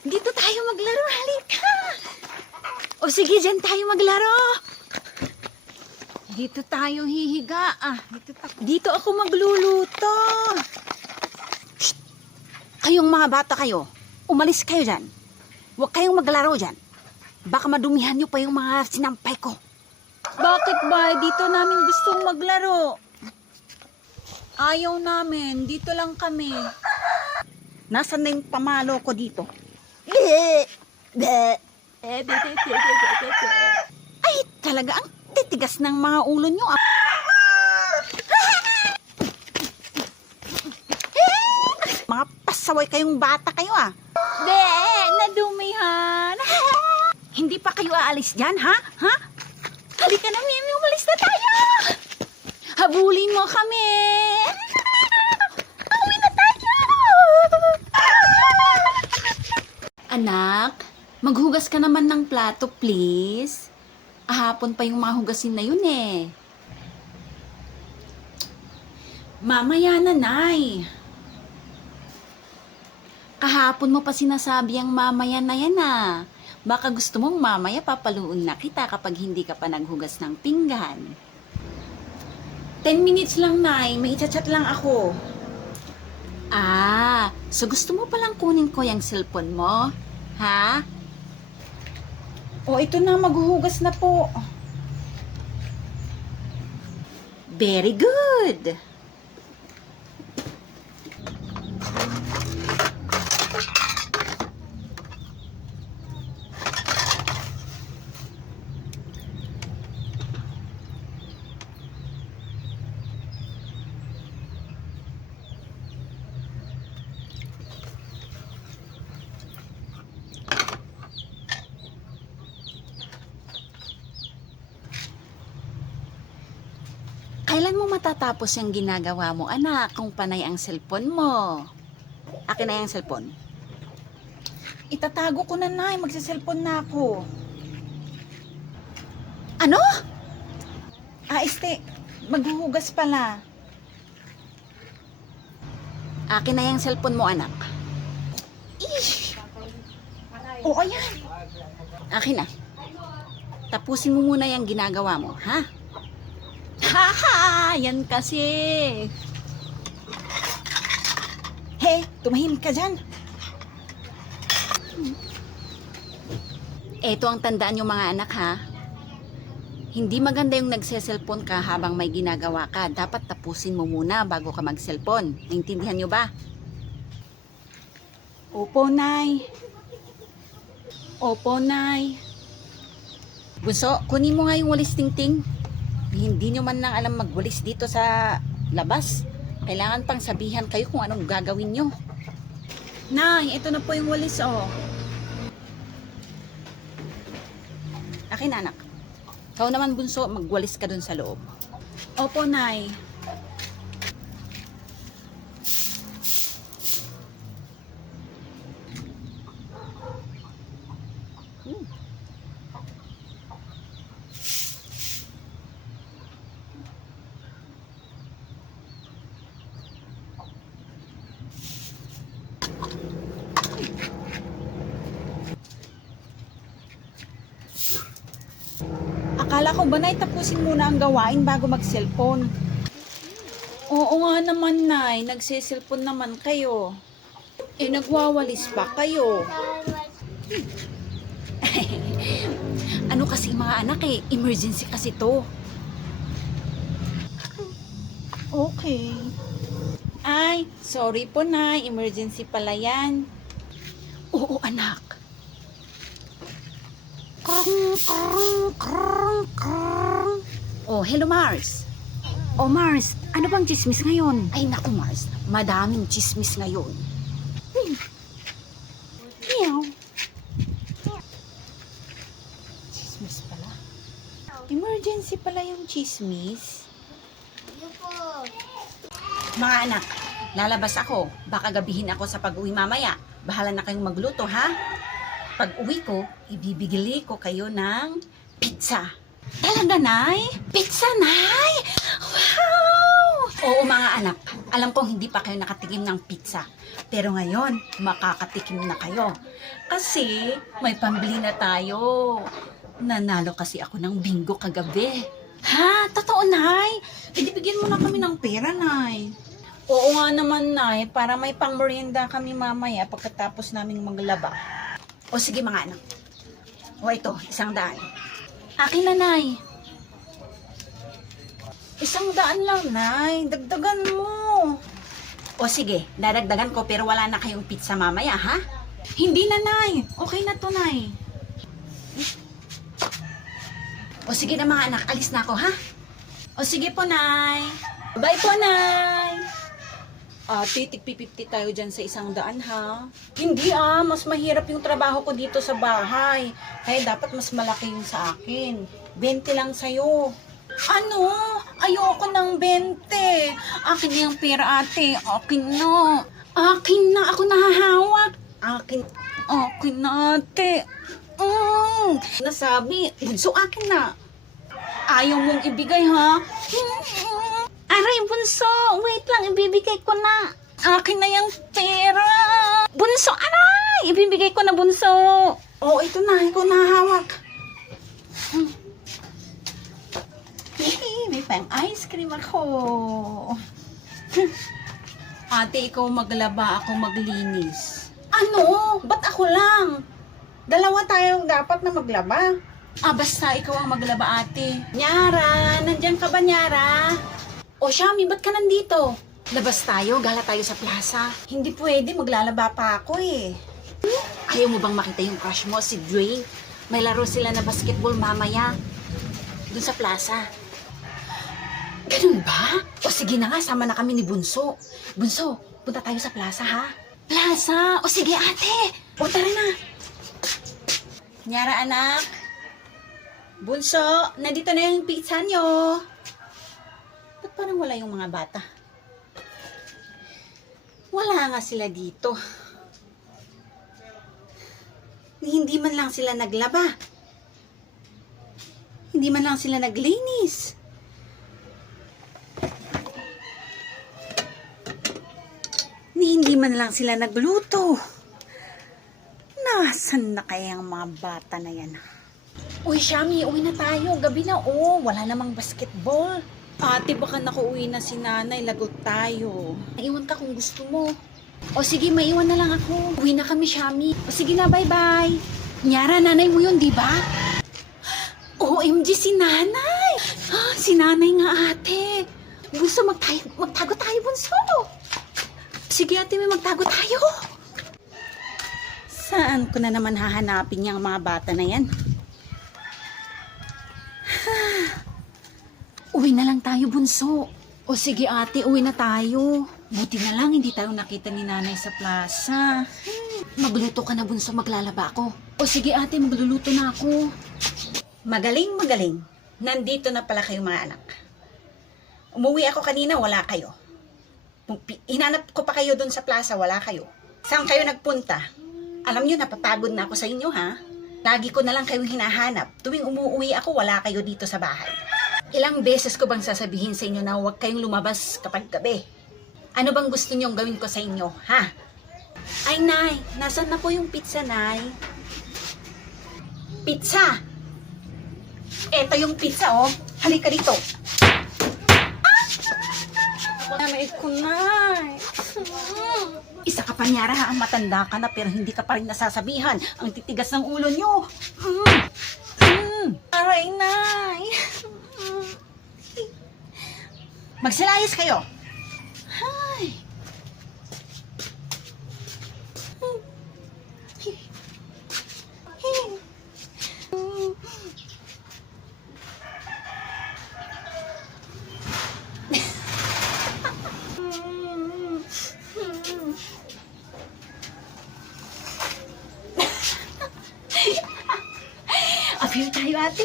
Dito tayo maglaro, halika. O sige, dyan tayo maglaro. Dito tayo hihiga. Dito ako magluluto. Shh! Kayong mga bata kayo, umalis kayo dyan. Huwag kayong maglaro dyan. Baka madumihan niyo pa yung mga sinampay ko. Bakit ba? Dito namin gustong maglaro. Ayaw namin. Dito lang kami. Nasaan na yung pamalo ko dito? Ay, talaga ang titigas ng mga ulo nyo. Mga pasaway kayong bata kayo nadumihan. Hindi pa kayo aalis dyan, ha? Halika na, Mimi, umalis na tayo. Habulin mo kami. Uwi na tayo. Anak, maghugas ka naman ng plato, please. Ahapon pa yung mga hugasin na yun eh. Mamaya na, Nay. Kahapon mo pa sinasabi ang mamaya na yan ah. Baka gusto mong mamaya papaluin na kita kapag hindi ka pa naghugas ng pinggan. 10 minutes lang, Nay. May chat lang ako. So gusto mo palang kunin ko yung cellphone mo? Ha? O, ito na, maghuhugas na po. Very good. Kailan mo matatapos yung ginagawa mo, anak, kung panay ang cellphone mo? Akin na yung cellphone. Itatago ko na, Nay. Magsa-cellphone na ako. Ano? Maghuhugas pala. Akin na yung cellphone mo, anak. O, ayan. Akin na. Tapusin mo muna yung ginagawa mo, ha? Haha! Yan kasi. Tumahimik ka dyan. Eto ang tandaan yung mga anak, ha? Hindi maganda yung nagse-cellphone ka habang may ginagawa ka. Dapat tapusin mo muna bago ka mag-cellphone. Naintindihan nyo ba? Opo, Nay. Opo, Nay. Bunso, kunin mo nga yung walis tingting. Hindi nyo man lang alam magwalis dito sa labas. Kailangan pang sabihan kayo kung anong gagawin nyo. Nay, ito na po yung walis, oh. Akin, anak. Ikaw naman, bunso, magwalis ka dun sa loob. Opo, Nay. Akala ko ba na tapusin muna ang gawain bago mag-cellphone? Oo nga naman, Nay. Nagse-cellphone naman kayo. Nagwawalis pa kayo. Ano kasi mga anak emergency kasi to. Okay. Ay, sorry po, Nay. Emergency pala yan. Oo, anak. Oh, hello Mars. Oh Mars, ano bang chismis ngayon? Ay naku Mars, madaming chismis ngayon. Meow. Chismis pala. Emergency pala yung chismis. Mga anak, lalabas ako. Baka gabihin ako sa pag-uwi mamaya. Bahala na kayong magluto, ha? Pag uwi ko, ibibigili ko kayo ng pizza. Talaga, Nay? Pizza, Nay? Wow! Oo mga anak, alam kong hindi pa kayo nakatikim ng pizza. Pero ngayon, makakatikim na kayo. Kasi may pambili na tayo. Nanalo kasi ako ng bingo kagabi. Ha? Totoo, Nay? Bigyan mo na kami ng pera, Nay. Oo nga naman, Nay. Para may pang-merienda kami mamaya pagkatapos naming maglaba. O sige mga anak. O ito, 100. Akin na, Nay. 100 lang, Nay. Dagdagan mo. O sige, dadagdagan ko pero wala na kayong pizza mamaya, ha? Hindi na, Nay. Okay na to, Nay. O sige na mga anak, alis na ako, ha? O sige po, Nay. Bye po, Nay. Titik 50 tayo dyan sa 100, ha? Hindi, mas mahirap yung trabaho ko dito sa bahay. Kaya dapat mas malaki yung sa akin. 20 lang sa'yo. Ano? Ayoko ng 20. Akin na yung pera, ate. Akin na. Akin na. Ako nahahawak. Akin na, ate. Nasabi. Bunso, akin na. Ayaw mong ibigay, ha? Aray, bunso. Wait lang. Ibibigay ko na. Akin na yung pera. Bunso, aray. Ibibigay ko na, bunso. Oh, ito na. Ikaw nahahawak. May pang ice cream ako. Ate, ikaw maglaba, ako maglinis. Ano? Ba't ako lang? Dalawa tayong dapat na maglaba. Basta ikaw ang maglaba, ate. Nyara, nandyan ka ba, Nyara? O, Shami, ba't ka nandito? Labas tayo, gala tayo sa plaza. Hindi pwede, maglalaba pa ako eh. Ayaw mo bang makita yung crush mo, si Dwayne? May laro sila na basketball mamaya. Doon sa plaza. Ganun ba? O sige na nga, sama na kami ni Bunso. Bunso, punta tayo sa plaza, ha? Plaza? O sige, ate. O tara na. Nyara, anak. Bunso, nandito na yung pizza nyo. Ba't parang wala yung mga bata? Wala nga sila dito. Hindi man lang sila naglaba. Hindi man lang sila naglinis. Hindi man lang sila nagluto. Nasaan na kaya ang mga bata na yan? Uy, Shami, uwi na tayo. Gabi na, wala namang basketball. Ate, baka nakauwi na si nanay. Lagot tayo. Maiwan ka kung gusto mo. O sige, maiwan na lang ako. Uwi na kami, Shami. O sige na, bye-bye. Nyara, nanay mo yun, di ba? OMG, si nanay! Si nanay nga, ate. Bunso, magtago tayo, Bunso. Sige, ate, may magtago tayo. Saan ko na naman hahanapin yung mga bata na yan? Uwi na lang tayo, Bunso. O sige, ate, uwi na tayo. Buti na lang, hindi tayo nakita ni nanay sa plaza. Magluto ka na, Bunso, maglalaba ako. O sige, ate, magluluto na ako. Magaling, magaling. Nandito na pala kayo mga anak. Umuwi ako kanina, wala kayo. Hinanap ko pa kayo dun sa plaza, wala kayo. Saan kayo nagpunta? Alam nyo, napapagod na ako sa inyo, ha? Lagi ko na lang kayong hinahanap. Tuwing umuwi ako, wala kayo dito sa bahay. Ilang beses ko bang sasabihin sa inyo na huwag kayong lumabas kapag gabi? Ano bang gusto nyong gawin ko sa inyo, ha? Ay, Nay, nasan na po yung pizza, Nay? Pizza! Eto yung pizza, Halika dito. Namay ko, Nay. Isa ka pa, Nyara, ha? Matanda ka na pero hindi ka pa rin nasasabihan. Ang titigas ng ulo nyo. Aray, Nay. Magsilayas kayo. Hay. Appear tayo, ate.